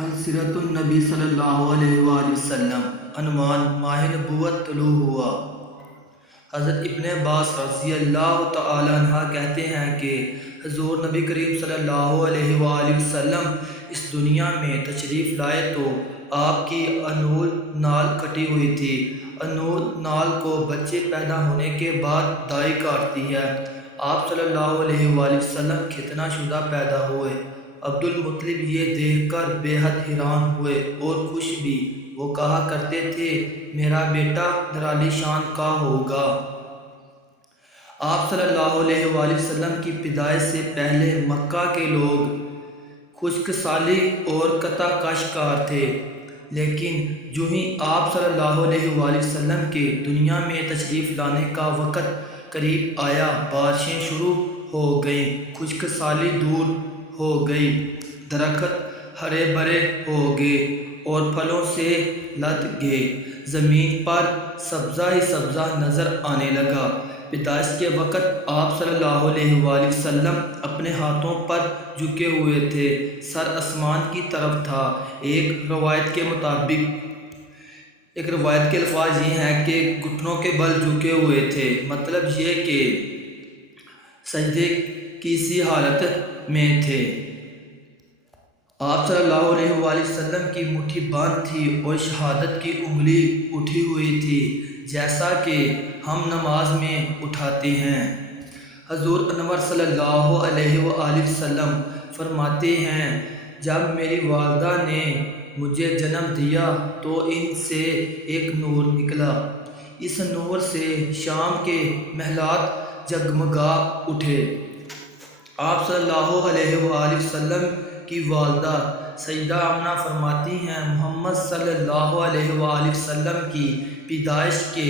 السیرۃ النبی صلی اللہ علیہ وآلہ وسلم۔ عنوان: ماہ نبوت طلوع ہوا۔ حضرت ابن عباس رضی اللہ تعالیٰ عنہ کہتے ہیں کہ حضور نبی کریم صلی اللہ علیہ وآلہ وسلم اس دنیا میں تشریف لائے تو آپ کی انول نال کٹی ہوئی تھی۔ انول نال کو بچے پیدا ہونے کے بعد دائی کاٹتی ہے۔ آپ صلی اللہ علیہ وآلہ وسلم ختنہ شدہ پیدا ہوئے۔ عبد المطلب یہ دیکھ کر بے حد حیران ہوئے اور خوش بھی۔ وہ کہا کرتے تھے، میرا بیٹا نرالی شان کا ہوگا۔ آپ صلی اللہ علیہ وآلہ وسلم کی پیدائش سے پہلے مکہ کے لوگ خشک سالی اور قطع کاشتکار تھے، لیکن جو ہی آپ صلی اللہ علیہ وآلہ وسلم کے دنیا میں تشریف لانے کا وقت قریب آیا، بارشیں شروع ہو گئیں، خشک سالی دور ہو گئی، درخت ہرے بھرے ہو گئے اور پھلوں سے لد گئے، زمین پر سبزہ ہی سبزہ نظر آنے لگا۔ پیدائش کے وقت آپ صلی اللہ علیہ وآلہ وسلم اپنے ہاتھوں پر جھکے ہوئے تھے، سر آسمان کی طرف تھا۔ ایک روایت کے الفاظ یہ ہیں کہ گھٹنوں کے بل جھکے ہوئے تھے، مطلب یہ کہ سجدے کی سی حالت میں تھے۔ آپ صلی اللہ علیہ وآلہ وسلم کی مٹھی بند تھی اور شہادت کی انگلی اٹھی ہوئی تھی، جیسا کہ ہم نماز میں اٹھاتے ہیں۔ حضور انور صلی اللہ علیہ وآلہ وسلم فرماتے ہیں، جب میری والدہ نے مجھے جنم دیا تو ان سے ایک نور نکلا، اس نور سے شام کے محلات جگمگا اٹھے۔ آپ صلی اللہ علیہ وآلہ وسلم کی والدہ سیدہ آمنہ فرماتی ہیں، محمد صلی اللہ علیہ وآلہ وسلم کی پیدائش کے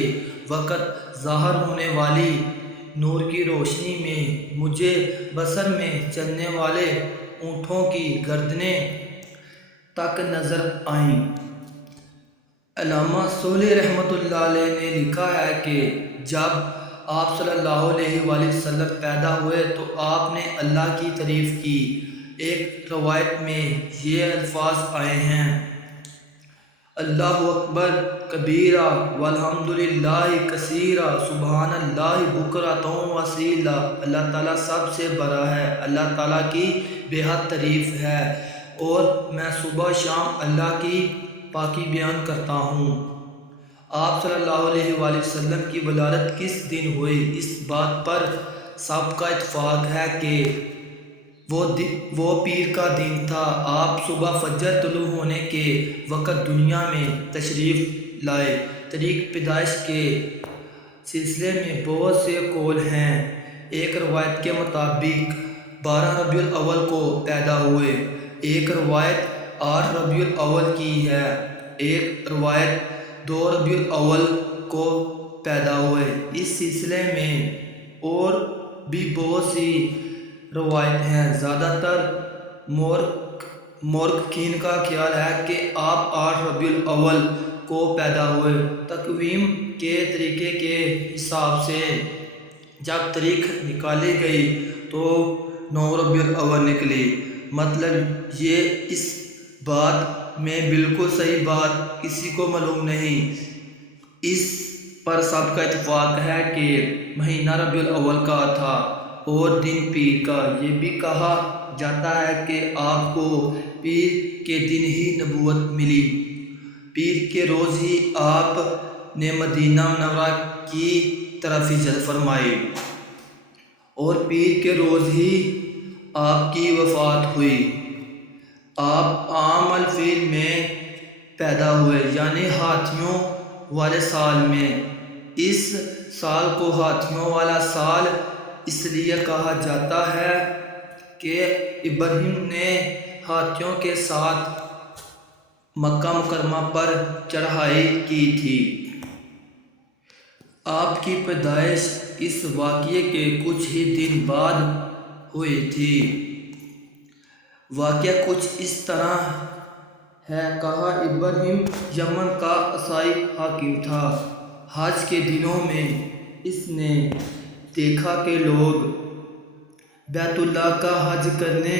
وقت ظاہر ہونے والی نور کی روشنی میں مجھے بصر میں چلنے والے اونٹوں کی گردنیں تک نظر آئیں۔ علامہ سہلی رحمۃ اللہ علیہ نے لکھا ہے کہ جب آپ صلی اللہ علیہ وآلہ وسلم پیدا ہوئے تو آپ نے اللہ کی تعریف کی۔ ایک روایت میں یہ الفاظ آئے ہیں، اللہ اکبر کبیرہ والحمدللہ کثیرہ سبحان اللہ بکرۃ و اصیلا۔ اللہ تعالیٰ سب سے بڑا ہے، اللہ تعالیٰ کی بے حد تعریف ہے اور میں صبح شام اللہ کی پاکی بیان کرتا ہوں۔ آپ صلی اللہ علیہ وآلہ وسلم کی ولادت کس دن ہوئی، اس بات پر سب کا اتفاق ہے کہ وہ پیر کا دن تھا۔ آپ صبح فجر طلوع ہونے کے وقت دنیا میں تشریف لائے۔ تاریخ پیدائش کے سلسلے میں بہت سے قول ہیں۔ ایک روایت کے مطابق 12 ربیع الاول کو پیدا ہوئے، ایک روایت 8 ربیع الاول کی ہے، ایک روایت 2 ربیع الاول کو پیدا ہوئے۔ اس سلسلے میں اور بھی بہت سی روایت ہیں۔ زیادہ تر مورخین کا خیال ہے کہ آپ 8 ربیع الاول کو پیدا ہوئے۔ تقویم کے طریقے کے حساب سے جب تاریخ نکالی گئی تو 9 ربیع الاول نکلی، مطلب یہ اس بات میں بالکل صحیح بات کسی کو معلوم نہیں۔ اس پر سب کا اتفاق ہے کہ مہینہ ربیع الاول کا تھا اور دن پیر کا۔ یہ بھی کہا جاتا ہے کہ آپ کو پیر کے دن ہی نبوت ملی، پیر کے روز ہی آپ نے مدینہ منورہ کی طرف ہجرت فرمائی اور پیر کے روز ہی آپ کی وفات ہوئی۔ آپ عام الفیل میں پیدا ہوئے، یعنی ہاتھیوں والے سال میں۔ اس سال کو ہاتھیوں والا سال اس لیے کہا جاتا ہے کہ ابراہیم نے ہاتھیوں کے ساتھ مکہ مکرمہ پر چڑھائی کی تھی۔ آپ کی پیدائش اس واقعے کے کچھ ہی دن بعد ہوئی تھی۔ واقعہ کچھ اس طرح ہے، کہا ابراہیم یمن کا عیسائی حاکم تھا۔ حج کے دنوں میں اس نے دیکھا کہ لوگ بیت اللہ کا حج کرنے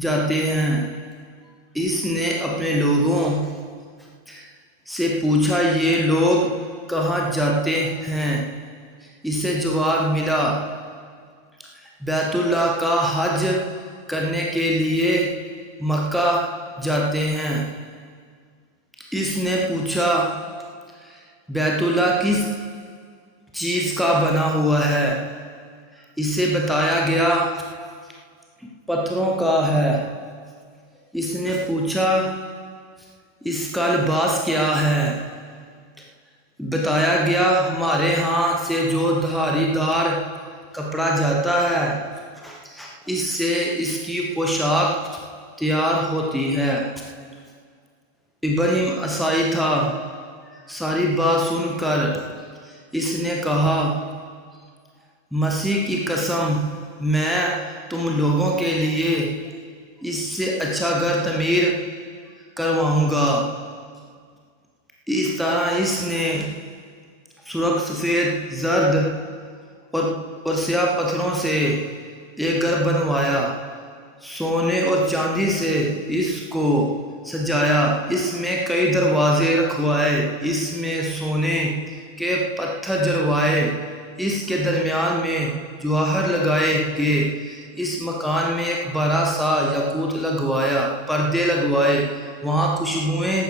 جاتے ہیں اس نے اپنے لوگوں سے پوچھا یہ لوگ کہاں جاتے ہیں؟ اسے جواب ملا بیت اللہ کا حج کرنے کے لیے مکہ جاتے ہیں۔ اس نے پوچھا بیت اللہ کس چیز کا بنا ہوا ہے؟ اسے بتایا گیا پتھروں کا ہے۔ اس نے پوچھا اس کا لباس کیا ہے؟ بتایا گیا ہمارے ہاں سے جو دھاری دار کپڑا جاتا ہے اس سے اس کی پوشاک تیار ہوتی ہے۔ ابراہیم عیسائی تھا۔ ساری بات سن کر اس نے کہا مسیح کی قسم میں تم لوگوں کے لیے اس سے اچھا گھر تعمیر کرواؤں گا۔ اس طرح اس نے سرخ، سفید، زرد اور سیاہ پتھروں سے ایک گھر بنوایا۔ سونے اور چاندی سے اس کو سجایا۔ اس میں کئی دروازے رکھوائے۔ اس میں سونے کے پتھر جڑوائے۔ اس کے درمیان میں جوہر لگائے گئے۔ اس مکان میں ایک بڑا سا یاقوت لگوایا۔ پردے لگوائے۔ وہاں خوشبوئیں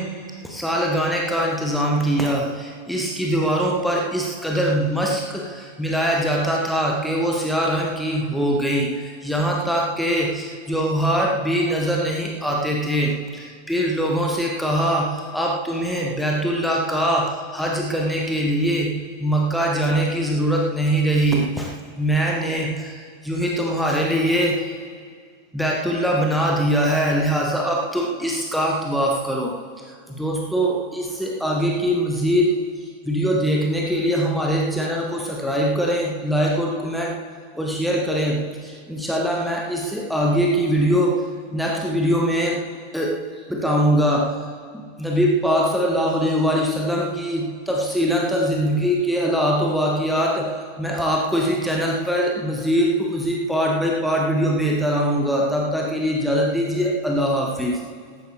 سا لگانے کا انتظام کیا۔ اس کی دیواروں پر اس قدر مشق ملایا جاتا تھا کہ وہ سیاہ رنگ کی ہو گئیں، یہاں تک کہ جوہر بھی نظر نہیں آتے تھے۔ پھر لوگوں سے کہا اب تمہیں بیت اللہ کا حج کرنے کے لیے مکہ جانے کی ضرورت نہیں رہی۔ میں نے یوں ہی تمہارے لیے بیت اللہ بنا دیا ہے، لہٰذا اب تم اس کا طواف کرو۔ دوستو، اس سے آگے کی مزید ویڈیو دیکھنے کے لیے ہمارے چینل کو سبسکرائب کریں، لائک اور کمنٹ اور شیئر کریں۔ انشاءاللہ میں اس سے آگے کی ویڈیو نیکسٹ ویڈیو میں بتاؤں گا۔ نبی پاک صلی اللہ علیہ وآلہ وسلم کی تفصیلاً زندگی کے حالات و واقعات میں آپ کو اسی چینل پر مزید پارٹ بائی پارٹ ویڈیو بھیجتا رہوں گا۔ تب تک کے لیے اجازت دیجیے۔ اللہ حافظ۔